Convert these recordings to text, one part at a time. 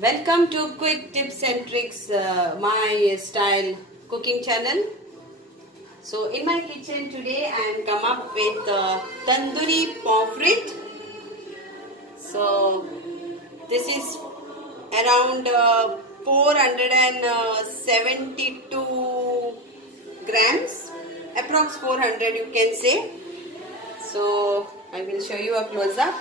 Welcome to Quick Tips and Tricks, my style cooking channel. So in my kitchen today I am come up with tandoori pomfret. So this is around 472 grams, approx 400 you can say. So I will show you a close up.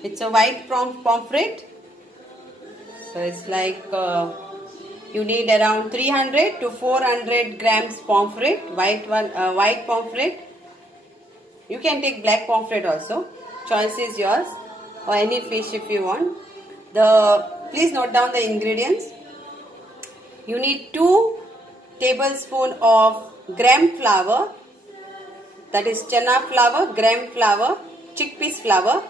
It's a white pomfret, so it's like you need around 300 to 400 grams pomfret, white pomfret. You can take black pomfret also, choice is yours, or any fish if you want. Please note down the ingredients. You need 2 tablespoons of gram flour, that is chana flour, gram flour, chickpeas flour.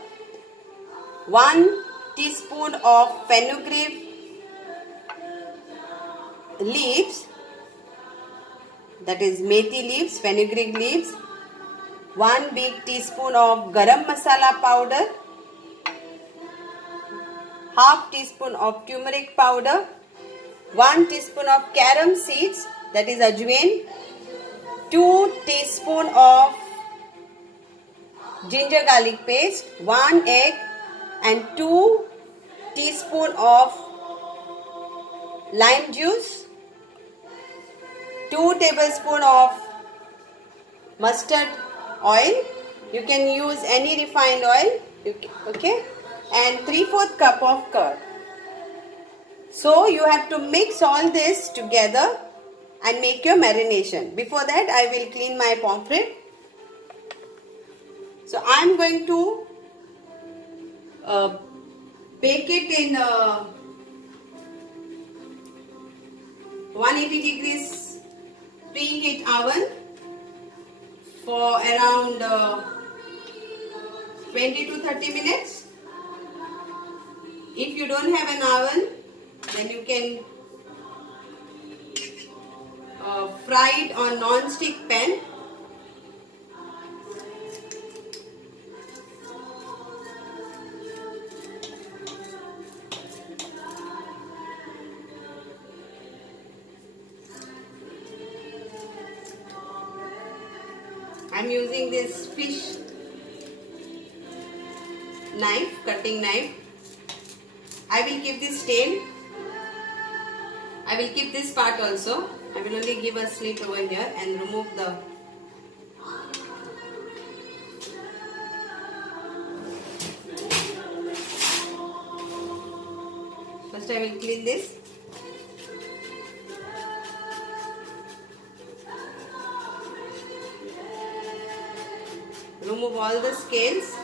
1 teaspoon of fenugreek leaves, that is methi leaves, fenugreek leaves. 1 big teaspoon of garam masala powder. Half teaspoon of turmeric powder. 1 teaspoon of carom seeds, that is ajwain. 2 teaspoon of ginger garlic paste. 1 egg. And 2 teaspoon of lime juice, 2 tablespoon of mustard oil. You can use any refined oil, okay, and 3/4 cup of curd. So you have to mix all this together and make your marination. Before that I will clean my pomfret. So I am going to bake it in 180 degrees preheat oven for around 20 to 30 minutes. If you don't have an oven, then you can fry it on non-stick pan. I'm using this fish knife, cutting knife. I will keep this tail. I will keep this part also. I will only give a slit over here and remove the first I will clean this. Remove all the scales.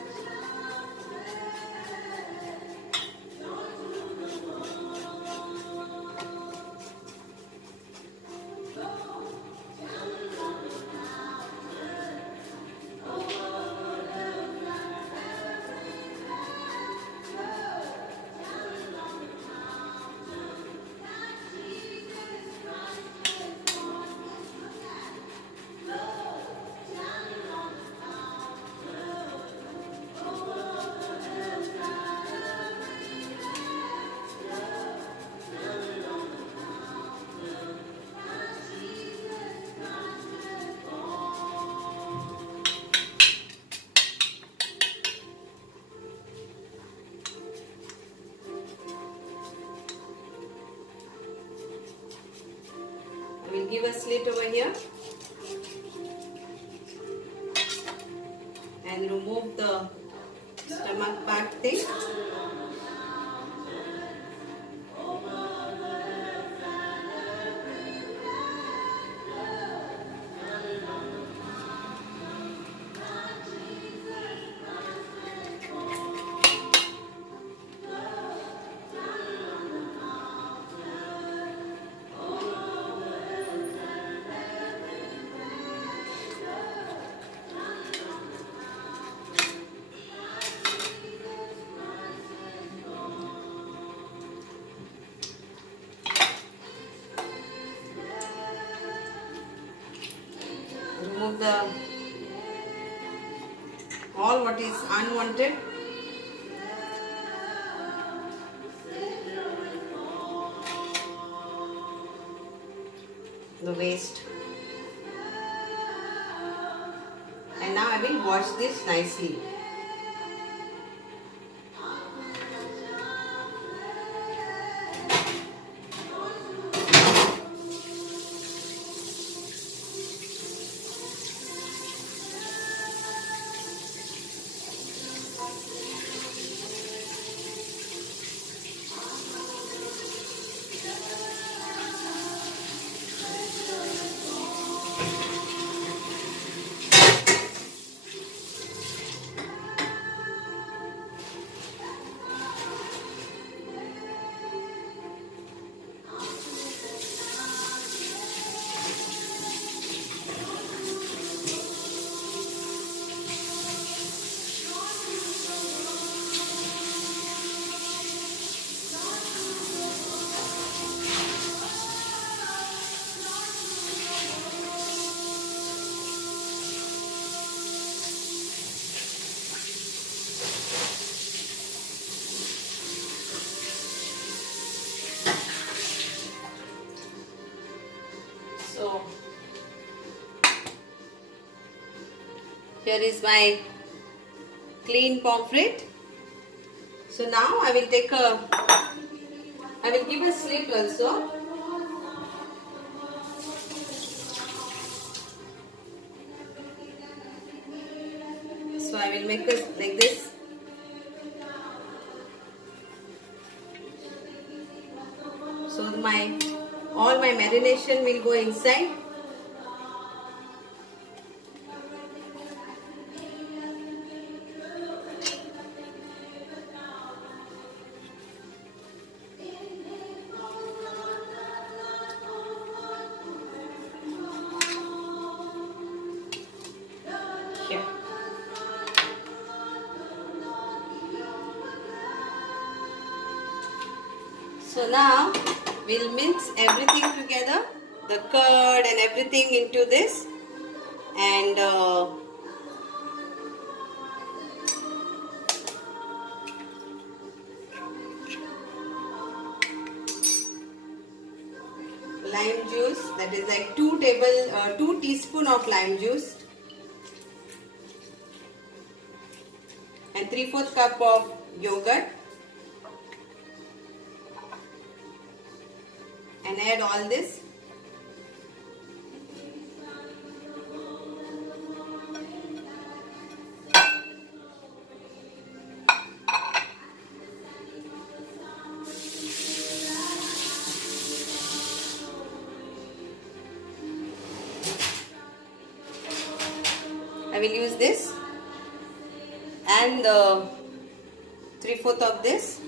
We'll give a slit over here and remove the stomach part thing. remove all what is unwanted. The waste. And now I will wash this nicely. So here is my clean pomfret. So now I will give a slit also. So I will make this like this. So all my marination will go inside. Here. So now we'll mix everything together, the curd and everything into this, and lime juice, that is like 2 teaspoon of lime juice, and 3/4 cup of yogurt, and add all this. I will use this and 3/4 of this.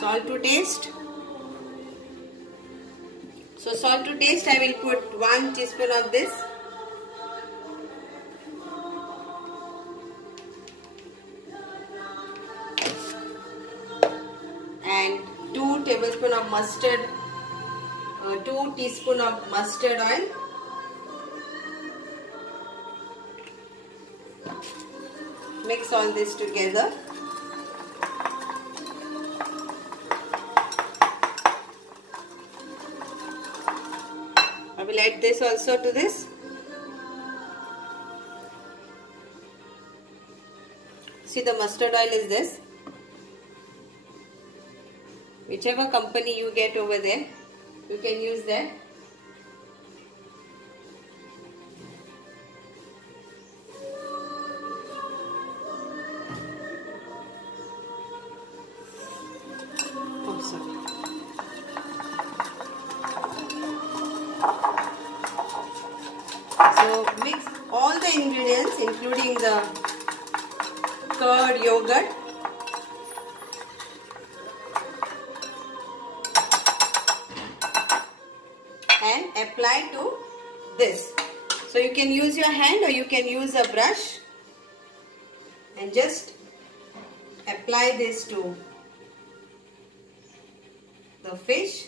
Salt to taste. So salt to taste, I will put 1 teaspoon of this. And 2 tablespoon of mustard, 2 teaspoon of mustard oil. Mix all this together. I will add this also to this. See, the mustard oil is this. Whichever company you get over there, you can use that. Oh, sorry. So mix all the ingredients, including the curd, yogurt, and apply to this. So you can use your hand or you can use a brush and just apply this to the fish.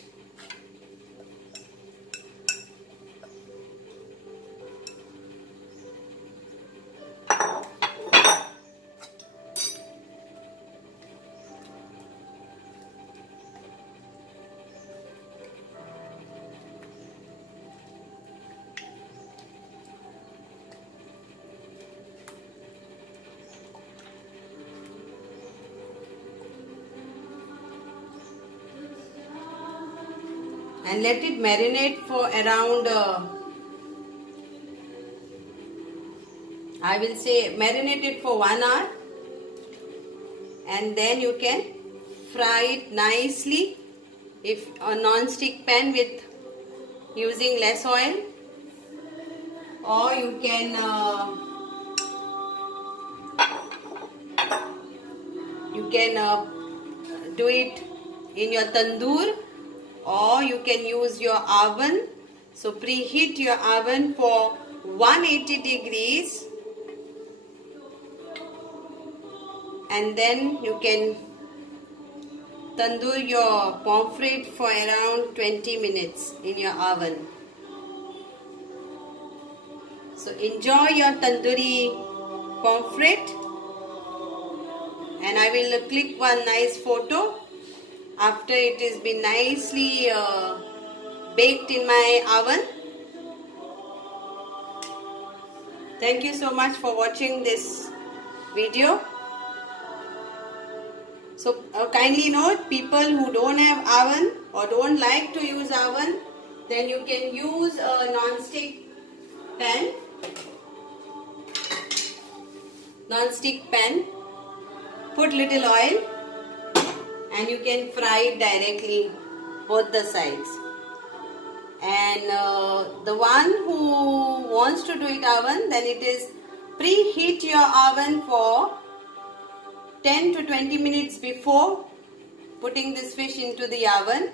and let it marinate for around I will say marinate it for 1 hour, and then you can fry it nicely if a non-stick pan with using less oil, or you can do it in your tandoor, or you can use your oven. So preheat your oven for 180 degrees, and then you can tandoor your pomfret for around 20 minutes in your oven. So enjoy your tandoori pomfret, and I will click one nice photo after it has been nicely baked in my oven. Thank you so much for watching this video. So kindly note, people who don't have oven or don't like to use oven, then you can use a non-stick pan. Non-stick pan. Put little oil and you can fry it directly both the sides. And the one who wants to do it oven, then it is preheat your oven for 10 to 20 minutes before putting this fish into the oven,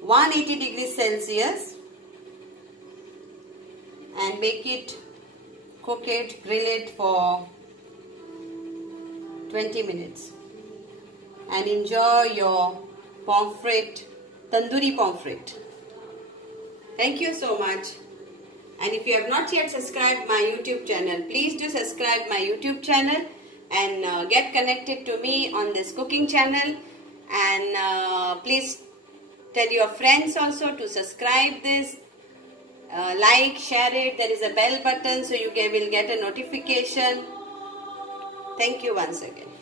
180 degrees Celsius, and make it, cook it, grill it for 20 minutes, and enjoy your pomfret, tandoori pomfret. Thank you so much. And if you have not yet subscribed my YouTube channel, please do subscribe my YouTube channel and get connected to me on this cooking channel. And please tell your friends also to subscribe this, like, share it. There is a bell button so you will get a notification. Thank you once again.